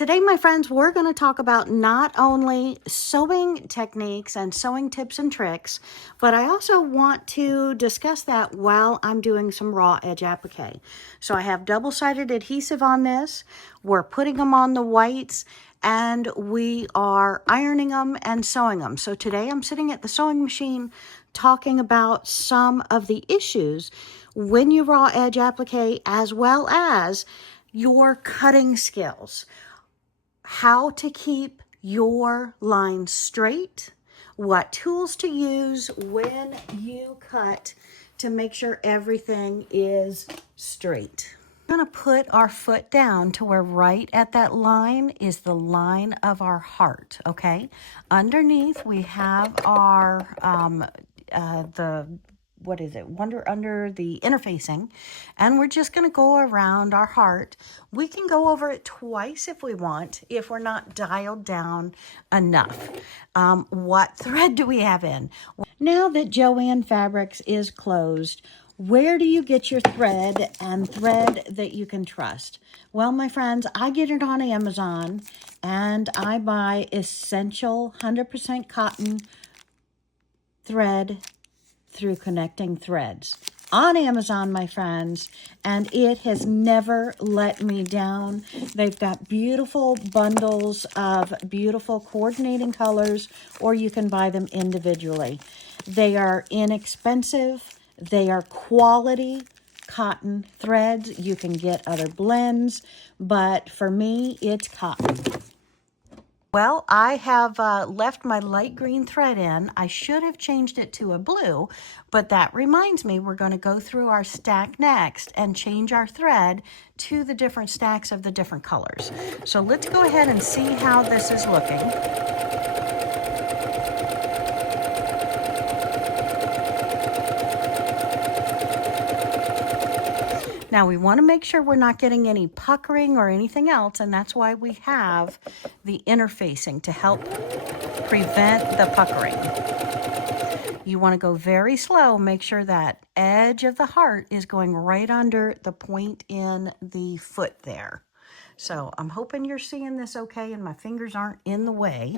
Today, my friends, we're going to talk about not only sewing techniques and sewing tips and tricks, but I also want to discuss that while I'm doing some raw edge applique. So I have double-sided adhesive on this. We're putting them on the whites and we are ironing them and sewing them. So today I'm sitting at the sewing machine talking about some of the issues when you raw edge applique, as well as your cutting skills. How to keep your lines straight, what tools to use when you cut to make sure everything is straight. We're going to put our foot down to where right at that line is the line of our heart, okay? Underneath we have our under the interfacing, and we're just going to go around our heart. We can go over it twice if we want, if we're not dialed down enough. What thread do we have in? Now that Joann Fabrics is closed, where do you get your thread and thread that you can trust? Well, my friends, I get it on Amazon, and I buy essential 100% cotton thread through Connecting Threads on Amazon, my friends, and it has never let me down. They've got beautiful bundles of beautiful coordinating colors, or you can buy them individually. They are inexpensive. They are quality cotton threads. You can get other blends, but for me, it's cotton. Well, I have left my light green thread in. I should have changed it to a blue, but that reminds me we're going to go through our stack next and change our thread to the different stacks of the different colors. So let's go ahead and see how this is looking. Now we want to make sure we're not getting any puckering or anything else, and that's why we have the interfacing to help prevent the puckering. You want to go very slow. Make sure that edge of the heart is going right under the point in the foot there. So I'm hoping you're seeing this okay and my fingers aren't in the way.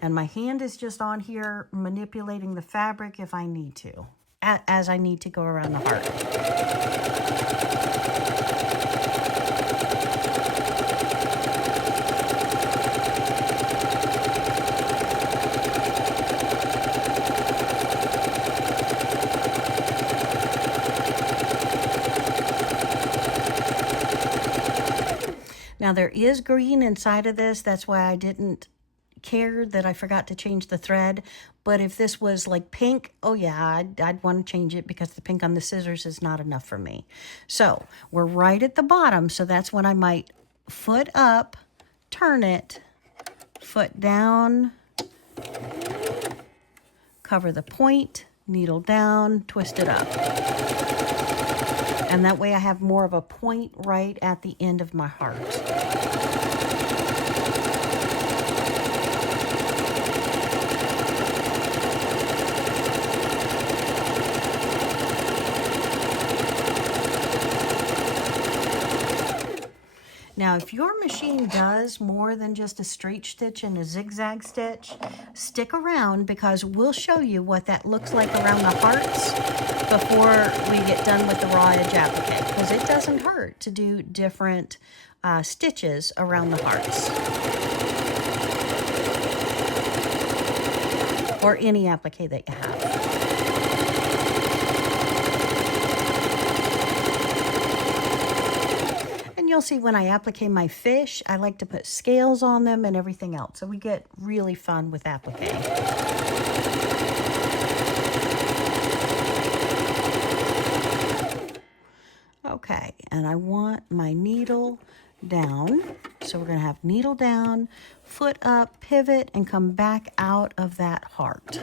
And my hand is just on here manipulating the fabric if I need to, as I need to go around the heart. Now there is green inside of this. That's why I didn't care that I forgot to change the thread. But if this was like pink, oh yeah, I'd want to change it because the pink on the scissors is not enough for me. So we're right at the bottom, so that's when I might foot up, turn it, foot down, cover the point, needle down, twist it up. And that way I have more of a point right at the end of my heart. Now, if your machine does more than just a straight stitch and a zigzag stitch, stick around because we'll show you what that looks like around the hearts before we get done with the raw edge applique, because it doesn't hurt to do different stitches around the hearts. Or any applique that you have. You'll see when I applique my fish, I like to put scales on them and everything else. So we get really fun with applique. Okay, and I want my needle down. So we're going to have needle down, foot up, pivot, and come back out of that heart.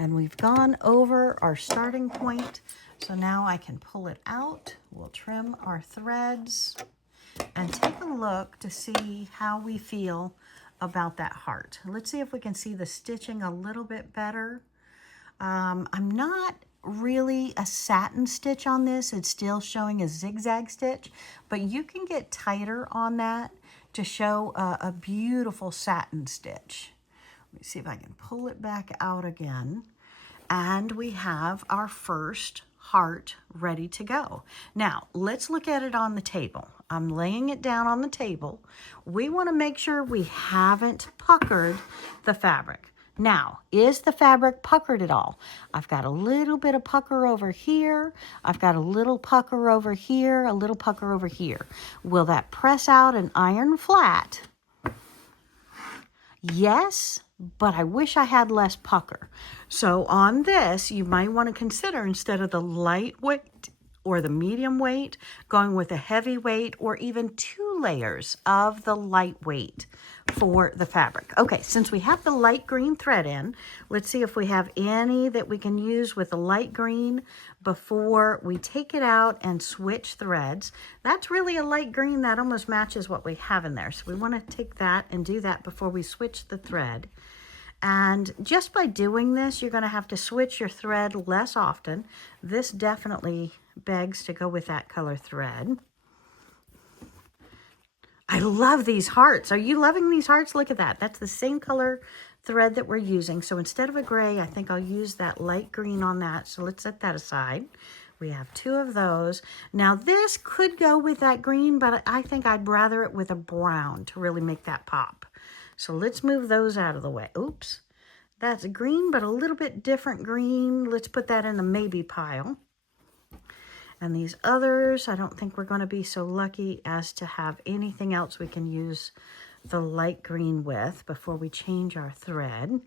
And we've gone over our starting point, so now I can pull it out. We'll trim our threads and take a look to see how we feel about that heart. Let's see if we can see the stitching a little bit better. I'm not really a satin stitch on this. It's still showing a zigzag stitch, but you can get tighter on that to show a beautiful satin stitch. Let me see if I can pull it back out again. And we have our first heart ready to go. Now, let's look at it on the table. I'm laying it down on the table. We want to make sure we haven't puckered the fabric. Now, is the fabric puckered at all? I've got a little bit of pucker over here. I've got a little pucker over here, a little pucker over here. Will that press out and iron flat? Yes, but I wish I had less pucker. So on this, you might want to consider, instead of the lightweight or the medium weight, going with a heavy weight or even 2 layers of the lightweight for the fabric. Okay, since we have the light green thread in, let's see if we have any that we can use with the light green before we take it out and switch threads. That's really a light green that almost matches what we have in there. So we want to take that and do that before we switch the thread. And just by doing this, you're going to have to switch your thread less often. This definitely begs to go with that color thread. I love these hearts. Are you loving these hearts? Look at that. That's the same color thread that we're using. So instead of a gray, I think I'll use that light green on that. So let's set that aside. We have 2 of those. Now this could go with that green, but I think I'd rather it with a brown to really make that pop. So let's move those out of the way. Oops. That's green, but a little bit different green. Let's put that in the maybe pile. And these others, I don't think we're going to be so lucky as to have anything else we can use the light green with before we change our thread.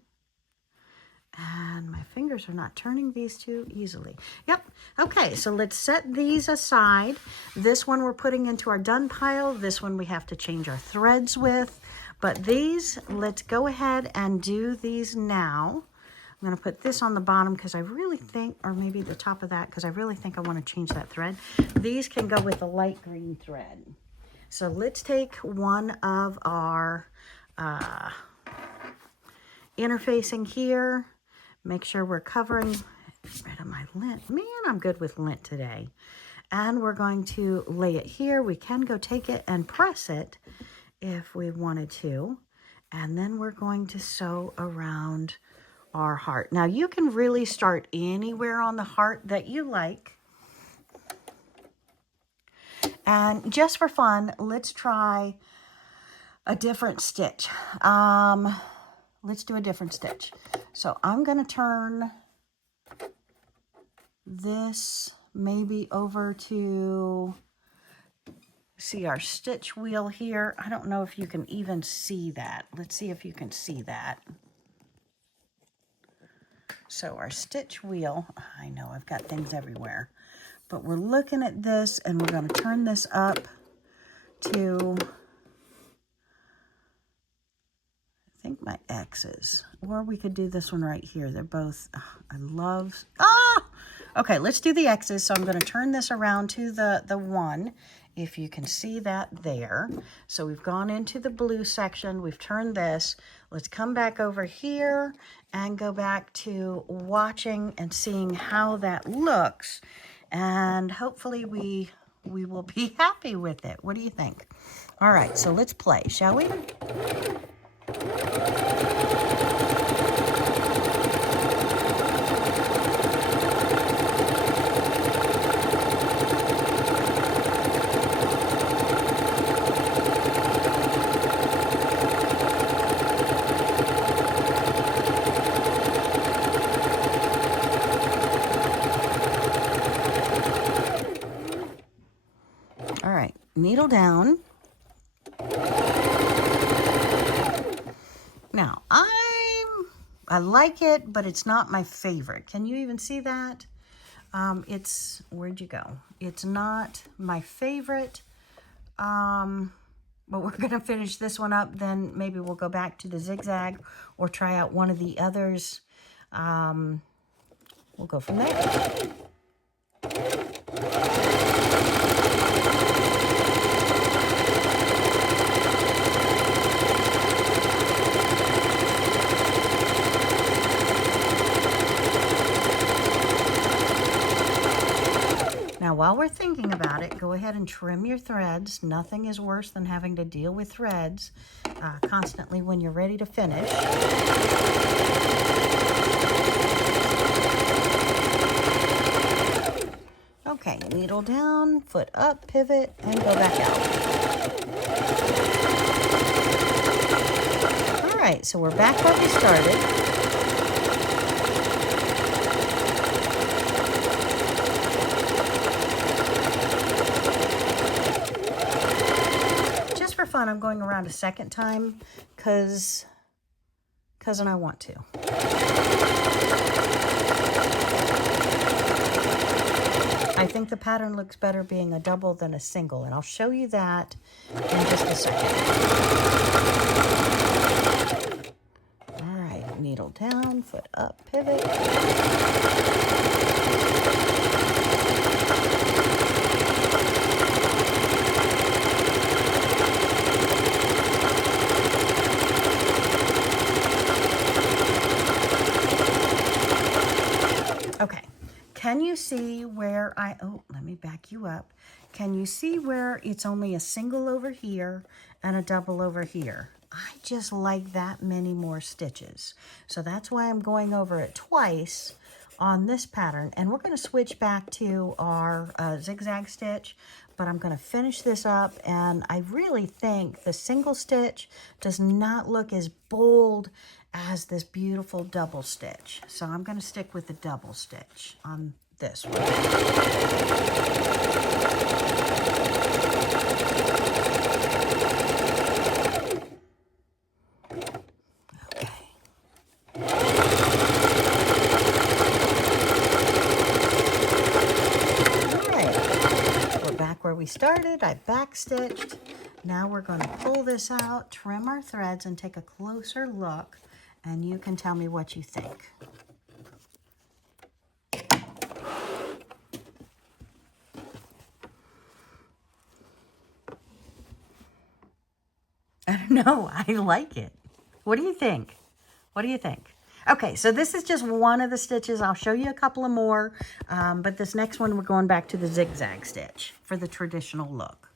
And my fingers are not turning these too easily. Yep. Okay, so let's set these aside. This one we're putting into our done pile. This one we have to change our threads with. But these, let's go ahead and do these now. I'm going to put this on the bottom because I really think, or maybe the top of that, because I really think I want to change that thread. These can go with the light green thread. So let's take one of our interfacing here. Make sure we're covering rid of my lint. Man, I'm good with lint today. And we're going to lay it here. We can go take it and press it if we wanted to. And then we're going to sew around our heart. Now you can really start anywhere on the heart that you like. And just for fun, let's try a different stitch. Let's do a different stitch. So I'm going to turn this maybe over to see our stitch wheel here. I don't know if you can even see that. Let's see if you can see that. So our stitch wheel, I know I've got things everywhere, but we're looking at this and we're going to turn this up to, I think my X's, or we could do this one right here. They're both, I love, okay, let's do the X's. So I'm going to turn this around to the 1, if you can see that there. So we've gone into the blue section, we've turned this. Let's come back over here and go back to watching and seeing how that looks. And hopefully we will be happy with it. What do you think? All right, so let's play, shall we? All right, needle down. Now, I like it, but it's not my favorite. Can you even see that? Where'd you go? It's not my favorite, but we're gonna finish this one up. Then maybe we'll go back to the zigzag or try out one of the others. We'll go from there. while we're thinking about it, go ahead and trim your threads. Nothing is worse than having to deal with threads constantly when you're ready to finish. Okay, needle down, foot up, pivot, and go back out. All right, so we're back where we started. Just for fun, I'm going around a second time because I want to. I think the pattern looks better being a double than a single, and I'll show you that in just a second. All right, needle down, foot up, pivot. Okay. Can you see where let me back you up. Can you see where it's only a single over here and a double over here? I just like that many more stitches. So that's why I'm going over it twice on this pattern. And we're going to switch back to our zigzag stitch, but I'm going to finish this up. And I really think the single stitch does not look as bold as this beautiful double stitch. So I'm going to stick with the double stitch on this one. Okay. All right. We're back where we started. I back stitched. Now we're going to pull this out, trim our threads, and take a closer look. And you can tell me what you think. I don't know. I like it. What do you think? What do you think? Okay, so this is just one of the stitches. I'll show you a couple of more. But this next one, we're going back to the zigzag stitch for the traditional look.